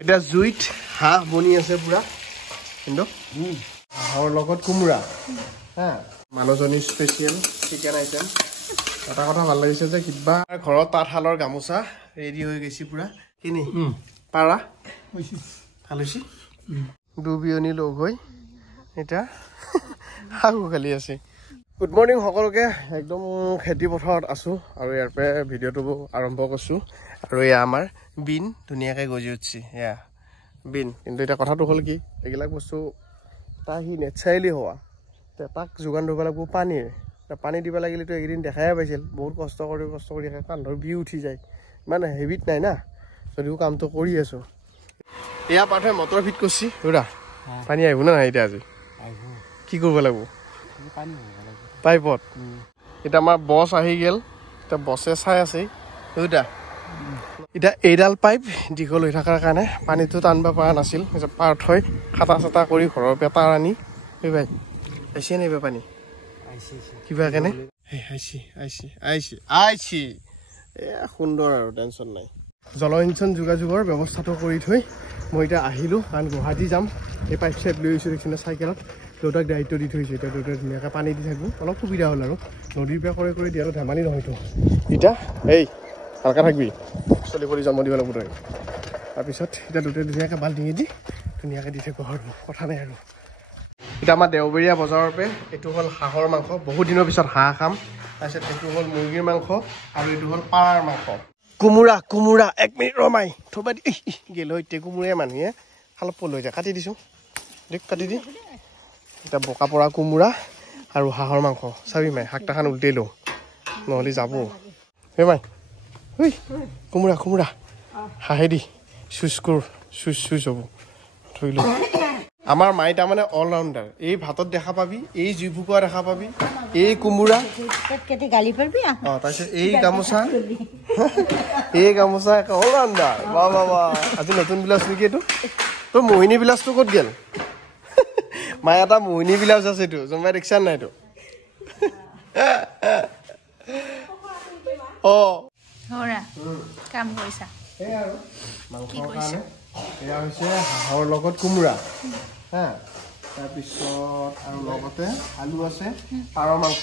এটা জুইত হাঁহ বনি আছে পুৰা কিন্তু হাঁহৰ লগত কোমোৰা হা মানুহজনী স্পেচিয়েল চিকেন আইটেম এটা কথা ভাল লাগিছে যে কিবা ঘৰত তাঁতশালৰ গামোচা ৰেডি হৈ গৈছে পুৰা কিনি পাৰা ভাল হৈছে দুবিয়নি লগ হৈ এটা হাঁহু খালি আছে গুড মৰ্নিং সকলোকে একদম খেতি পথাৰত আছো আৰু ইয়াৰ পৰা ভিডিঅ'টো আৰম্ভ কৰিছো আৰু এয়া আমাৰ বিন ধুনীয়াকৈ গজি উঠছে এয়া বিন কিন্তু এটা কথাটো হ'ল কি এইবিলাক বস্তু তা সি নেচাৰেলি হোৱা তাক যোগান ধৰিব লাগিব পানীৰ পানী দিব লাগিলেতো এইকেইদিন দেখাই পাইছিল বহুত কষ্ট কৰি কান্ধৰ বিষ উঠি যায় ইমান হেবিট নাই না যদিও কামটো কৰি আছো এয়া পাৰ্থে মটৰ ফিট কৰিছি ৰ'দা পানী আহিব না নাই এতিয়া আজি কি কৰিব লাগিব পাইপত এতিয়া আমাৰ বছ আহি গ'ল এতিয়া বছে চাই আছে ৰ'দা এতিয়া এইডাল পাইপ দীঘল হৈ থকাৰ কাৰণে পানীটো টানিব পৰা নাছিল পাৰ্থই খাটা চাটা কৰি ঘৰৰ পৰা তাঁৰ আনি এই ভাই আহিছে নাই পানী কিবা কেনে আইছি এ সুন্দৰ আৰু টেনশ্যন নাই জলসিঞ্চন যোগাযোগৰ ব্যৱস্থাটো কৰি থৈ মই এতিয়া আহিলোঁ কাৰণ গুৱাহাটী যাম এই পাইপ চাইপ লৈ আহিছোঁ দেখিছেনে চাইকেলত দেউতাক দায়িত্ব দি থৈছোঁ এতিয়া দেউতাই ধুনীয়াকৈ পানী দি থাকোঁ অলপ সুবিধা হ'ল আৰু নদীৰ পৰা কৰি দিয়াটো ধেমালি নহয়তো এতিয়া এই ভালকৈ থাকবি চলি পলি জন্ম দিব লাগিব তই তাৰপিছত এতিয়া দেউতাই ধুনীয়াকৈ বাল্টিঙি দি ধুনীয়াকৈ দি থাকোঁ আৰু কথা নাই আৰু এতিয়া আমাৰ দেওবৰীয়া বজাৰৰ পৰা এইটো হ'ল হাঁহৰ মাংস বহুত দিনৰ পিছত হাঁহ খাম তাৰপিছত এইটো হ'ল মুৰ্গীৰ মাংস আৰু এইটো হ'ল পাৰাৰ মাংস কোমোৰা 1 মিনিট ৰমাই থবা দি গেল এতিয়া কোমোৰাই মানুহে অলপ পল হৈ যায় কাটি দিছোঁ দেখ কাটি দি এতিয়া বকা পৰা কোমোৰা আৰু হাঁহৰ মাংস চাবি মাই শাকটাখান উল্টাই লওঁ নহ'লে যাব সেই মাই ঐ কোমোৰা হাঁহে দি চুচ হ'ব থৈ লওঁ আমাৰ মাই তাৰমানে অল ৰাউণ্ডাৰ এই ভাতত দেখা পাবি এই জুই ফুকুৱা দেখা পাবি এই কোমোৰা তাৰপিছত এই গামোচা অল ৰাউণ্ডাৰ বাবা আজি নতুন বিলাউজ নেকি এইটো তোৰ মোহিনী বিলাউজটো ক'ত গ'ল মায়ে এটা মোহিনী বিলাউজ আছে এইটো জমাই দেখিছা নাইতো কাম কৰিছা সেয়া আৰু মাংসৰ কাৰণে এয়া হৈছে হাঁহৰ লগত কোমোৰা হা তাৰপিছত আৰু লগতে আলু আছে পাৰ মাংস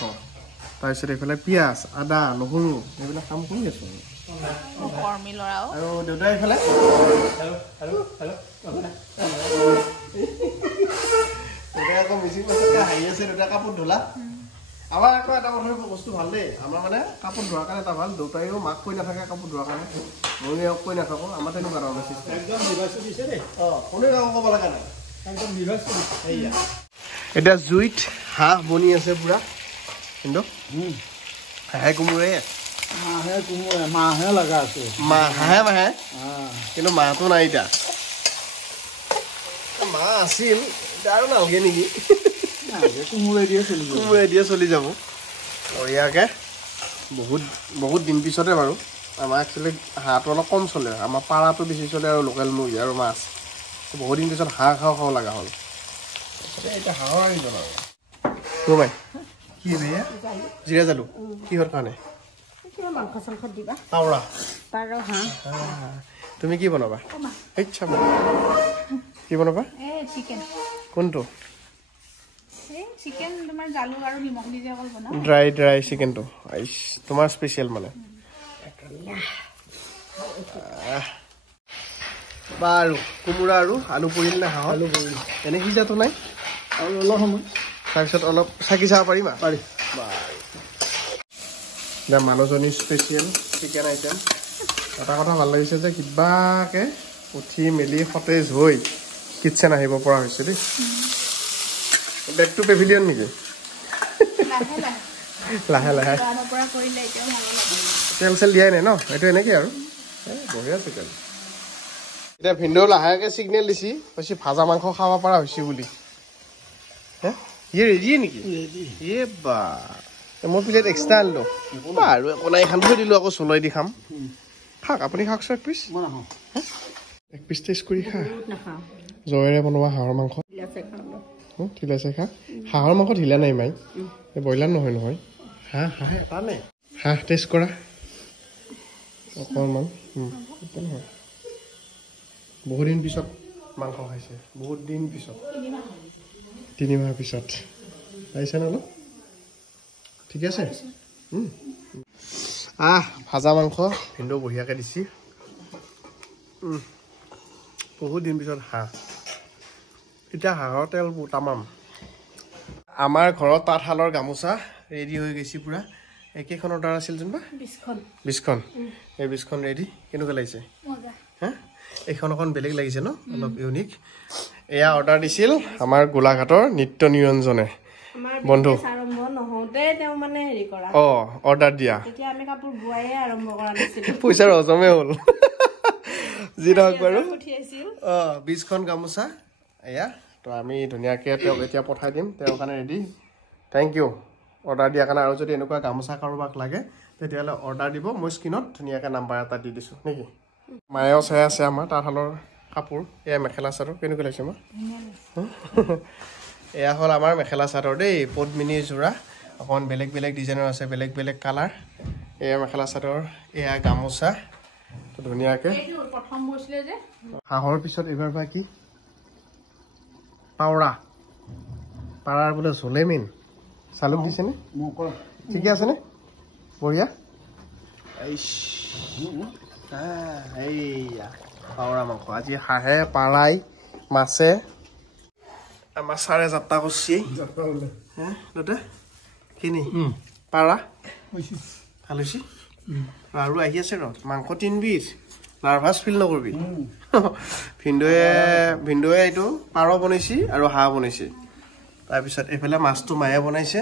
তাৰপিছত এইফালে পিঁয়াজ আদা নহৰু এইবিলাক কাম কৰি আছোঁ আৰু দেউতাই এইফালে দেউতাই আকৌ মিচিং পাছতকৈ হাঁহি আছে দেউতাই কাপোৰ ধোলা আমাৰ আকৌ এটা কথা বস্তু ভাল দেই আমাৰ মানে কাপোৰ ধোৱাৰ কাৰণে এটা ভাল দেউতাইও মাক কৈ নাথাকে কাপোৰ ধোৱাৰ কাৰণে ময়ো কৈ নাথাকোঁ আমাৰ তেনেকুৱা ধৰণৰ চিষ্টেম কোনে কাকো ক'ব লগা নাই এতিয়া জুইত হাঁহ বনি আছে পুৰা কিন্তু হাঁহে কোমোৰাই মাহে লগা আছে হাঁহে কিন্তু মাহটো নাই এতিয়া মা আছিল এতিয়া আৰু নালাগে নেকি কোমোৰাই দিয়ে চলি যাব বঢ়িয়াকৈ বহুত দিন পিছতে বাৰু আমাৰ একচুৱেলি হাঁহটো অলপ কম চলে আমাৰ পাৰাটো বেছি চলে আৰু লোকেল মুৰ্গী আৰু মাছ বহুত দিন পিছত হাঁহ খাওঁ লগা হ'ল এতিয়া হাঁহৰ আহি গ'ল আৰু ৰমাই কি জিৰা জালু কিহৰ কাৰণে তুমি কি বনাবা কি বনাবা কোনটো ড্ৰাই চিকেনটো তোমাৰ স্পেচিয়েল মানে বাৰু কোমোৰা আৰু আলু পৰিল নে হাঁহৰ আলু পৰিল এনে সিজাটো নাই আৰু অলপ সময় তাৰপিছত অলপ চাকি চাব পাৰিবা পাৰি বাৰু মানুহজনী স্পেচিয়েল চিকেন আইটেম এটা কথা ভাল লাগিছে যে কিবাকৈ উঠি মেলি সতেজ হৈ কিটচেন আহিব পৰা হৈছে দেই বেক টু পেভিলিয়ন নেকি লাহে তেল চেল দিয়াই নাই ন এইটো এনেকৈ আৰু বঢ়িয়া চিকেন এতিয়া ভিনদেউ লাহেকৈ ছিগনেল দিছি কৈছে ভাজা মাংস খাব পৰা হৈছে বুলি হে ইয়ে ৰেডিয়ে নেকি ইয়ে বা মই প্লেট এক্সট্ৰা আনিলোঁ আৰু একো নাই খান থৈ দিলোঁ আকৌ চলাই দি খাম খাওক আপুনি খাওকচোন এক পিচ টেষ্ট কৰি খা জয়েৰে বনোৱা হাঁহৰ মাংস ঢিলা চাই খা হাঁহৰ মাংস ঢিলা নাই মাই ব্ৰইলাৰ নহয় হাঁহ এটা নে হাঁহ টেষ্ট কৰা অকণমান নহয় বহুত দিন পিছত মাংস খাইছে বহুত দিন পিছত 3 মাহ পিছত আহিছে ন ঠিক আছে ভাজা মাংস ভিন্দো বঢ়িয়াকে দিছি বহুত দিন পিছত হাঁহ এতিয়া হাঁহৰ তেল তামাম আমাৰ ঘৰত তাঁতশালৰ গামোচা ৰেডি হৈ গৈছে পুৰা একেখন অৰ্ডাৰ আছিল যেনিবা 20খন এই 20খন ৰেডি কেনেকুৱা লাগিছে হা এইখন অকণ বেলেগ লাগিছে ন অলপ ইউনিক এয়া অৰ্ডাৰ দিছিল আমাৰ গোলাঘাটৰ নিত্য নিৰঞ্জনে বন্ধু আৰম্ভ নহওঁতে তেওঁ মানে হেৰি কৰা অৰ্ডাৰ দিয়া তেতিয়া আমি কাপোৰ বুৱায়ে আৰম্ভ কৰা নাছিলো পইচাৰ হজমে হ'ল যি নহওক বাৰু 20খন গামোচা এয়া তো আমি ধুনীয়াকৈ তেওঁক এতিয়া পঠাই দিম তেওঁৰ কাৰণে ৰেডি থেংক ইউ অৰ্ডাৰ দিয়াৰ কাৰণে আৰু যদি এনেকুৱা গামোচা কাৰোবাক লাগে তেতিয়াহ'লে অৰ্ডাৰ দিব মই স্ক্ৰীণত ধুনীয়াকৈ নাম্বাৰ এটা দি দিছোঁ নেকি মায়েও চাই আছে আমাৰ তাঁতশালৰ কাপোৰ এয়া মেখেলা চাদৰ কেনেকুৱা লাগিছে আমাৰ এয়া হ'ল আমাৰ মেখেলা চাদৰ দেই পদ্মিনীৰ যোৰা অকণমান বেলেগ বেলেগ ডিজাইনৰ আছে বেলেগ বেলেগ কালাৰ এয়া মেখেলা চাদৰ এয়া গামোচা তো ধুনীয়াকৈ প্ৰথম বৈছিলে যে হাঁহৰ পিছত এইবাৰ বা কি পাৱৰা পাৰাৰ বোলে ঝোলে মেইন চালুক দিছেনে ঠিকে আছেনে বঢ়িয়া এইয়া পাৱৰা মাংস আজি হাঁহে পাৰাই মাছে আমাৰ চাৰে যাত্ৰা কৰিছে দাদা কিনি পাৰা ভাল হৈছে আৰু আহি আছে ৰ মাংস 3 পিচ নাৰ্ভাছ ফিল নকৰিবি ভিন্দুৱে এইটো পাৰ বনাইছে আৰু হাঁহ বনাইছে তাৰপিছত এইফালে মাছটো মায়ে বনাইছে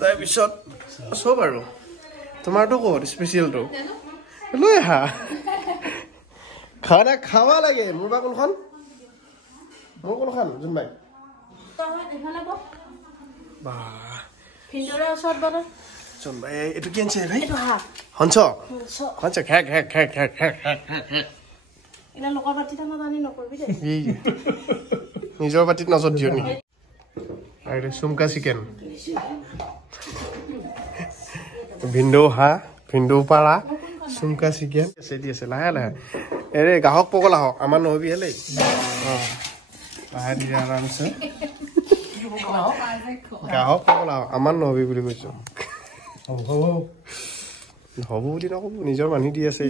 তাৰপিছত চব আৰু তোমাৰটো ক'ত স্পেচিয়েলটো লৈ আহা খানা খাবা লাগে মোৰ বা কোনখন জোনবাই জোনবাই এইটো কি আনিছে ভাই হঞ্চ নিজৰ বাতিত নজৰ দিও নি আৰু চুমকা চিকেন ভিন্দু হাঁহ ভিন্দু পাৰা চুমকা চিকেন দি আছে লাহে লাহে এৰে গাহক পগলা হওক আমাৰ নহবি হেলে লাহে দিয়ে আৰামছে গাহক পগলা হওক আমাৰ নহবি বুলি কৈছো হ'ব বুলি নক'ব নিজৰ মানুহ দি আছে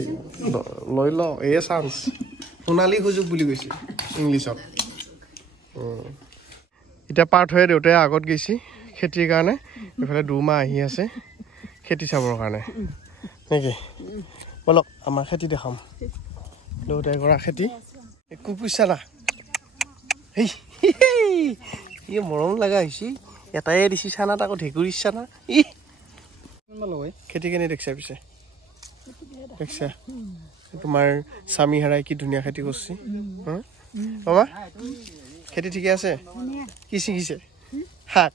লৈ ল এই চান্স সোণালী সুযোগ বুলি কৈছে ইংলিছত এতিয়া পাৰ্থ হৈ দেউতাই আগত গৈছে খেতিৰ কাৰণে এইফালে 2 মাহ আহি আছে খেতি চাবৰ কাৰণে নেকি বলক আমাৰ খেতি দেখাম দেউতাই কৰা খেতি একো পইচা না ই মৰম লগা হৈছে এটাই দিছি চানা তাকো ঢেকুৰি চানা খেতি কেনে দেখিছা পিছে দেখিছা তোমাৰ স্বামী হেৰাই কি ধুনীয়া খেতি কৰিছে মামা খেতি ঠিকে আছে কি ছিঙিছে শাক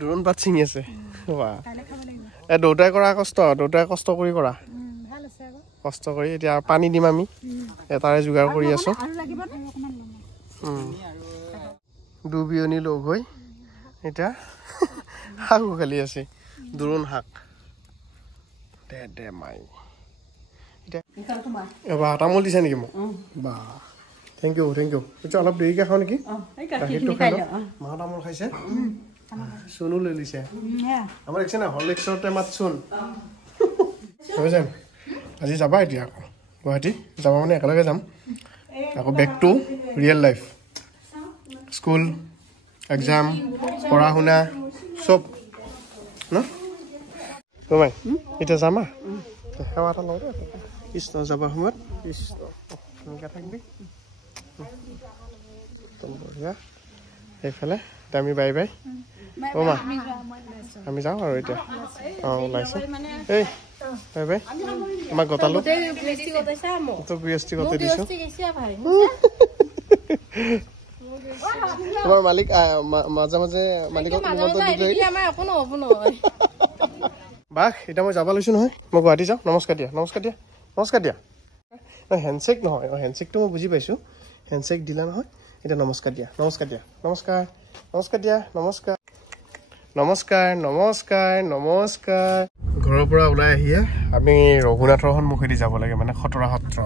দোৰোণ পাত ছিঙি আছে দেউতাই কৰা দেউতাই কষ্ট কৰি কৰা কষ্ট কৰি এতিয়া পানী দিম আমি এটাৰে যোগাৰ কৰি আছো দুবিয়নী লগ হৈ এতিয়া শাক উঘালি আছে দোৰোণ শাক দে মাই এবাৰ তামোল দিছে নেকি মোক বা থেংক ইউ এতিয়া অলপ দেৰিকৈ খাওঁ নেকি গাখীৰটো খাই লওঁ মাহ তামোল খাইছে চুনো লৈ লৈছে আমাৰ দেখিছে না হৰলিক্সৰ টেমাত চুন আজি যাবা এতিয়া আকৌ গুৱাহাটী যাবা মানে একেলগে যাম আকৌ back to real life school exam পঢ়া শুনা চব ন তোমাই এতিয়া যামা সেৱা এটা লওঁ কৃষ্ণ যাবৰ সময়ত কৃষ্ণ এনেকৈ থাকবি বঢ়িয়া সেইফালে এতিয়া আমি বাই বাই মা আমি যাওঁ আৰু এতিয়া ওলাইছোঁ এই বাই বাই তোমাক গতালো তো গৃহস্থী গতাই দিছোঁ তোমাৰ মালিক মাজে মাজে মালিকক বাঘ এতিয়া মই যাব লৈছোঁ নহয় মই গুৱাহাটী যাওঁ নমস্কাৰ দিয়া হেণ্ডশ্বেক নহয় হেণ্ডশ্বেকটো মই বুজি পাইছোঁ হেণ্ডশ্বেক দিলা নহয় এতিয়া নমস্কাৰ দিয়া নমস্কাৰ ঘৰৰ পৰা ওলাই আহিয়ে আমি ৰঘুনাথৰ সন্মুখেদি যাব লাগে মানে খতৰা সত্ৰ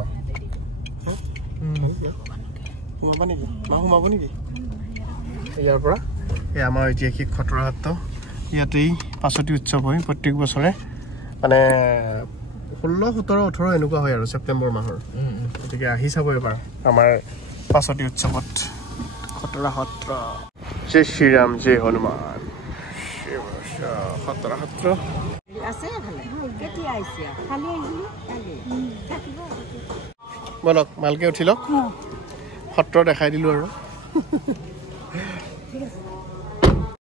সোমাবা নেকি মা সোমাব নেকি ইয়াৰ পৰা এই আমাৰ ঐতিহাসিক খটৰা সত্ৰ ইয়াতেই পাছতি উৎসৱ হয় প্ৰত্যেক বছৰে মানে 16, 17, 18 এনেকুৱা হয় আৰু ছেপ্টেম্বৰ মাহৰ গতিকে আহি চাব এবাৰ আমাৰ পাছতি উৎসৱত খটৰা সত্ৰ জয় শ্ৰীৰাম জয় হনুমান খটৰা সত্ৰ বলক ভালকে উঠি লওক সত্ৰ দেখাই দিলোঁ আৰু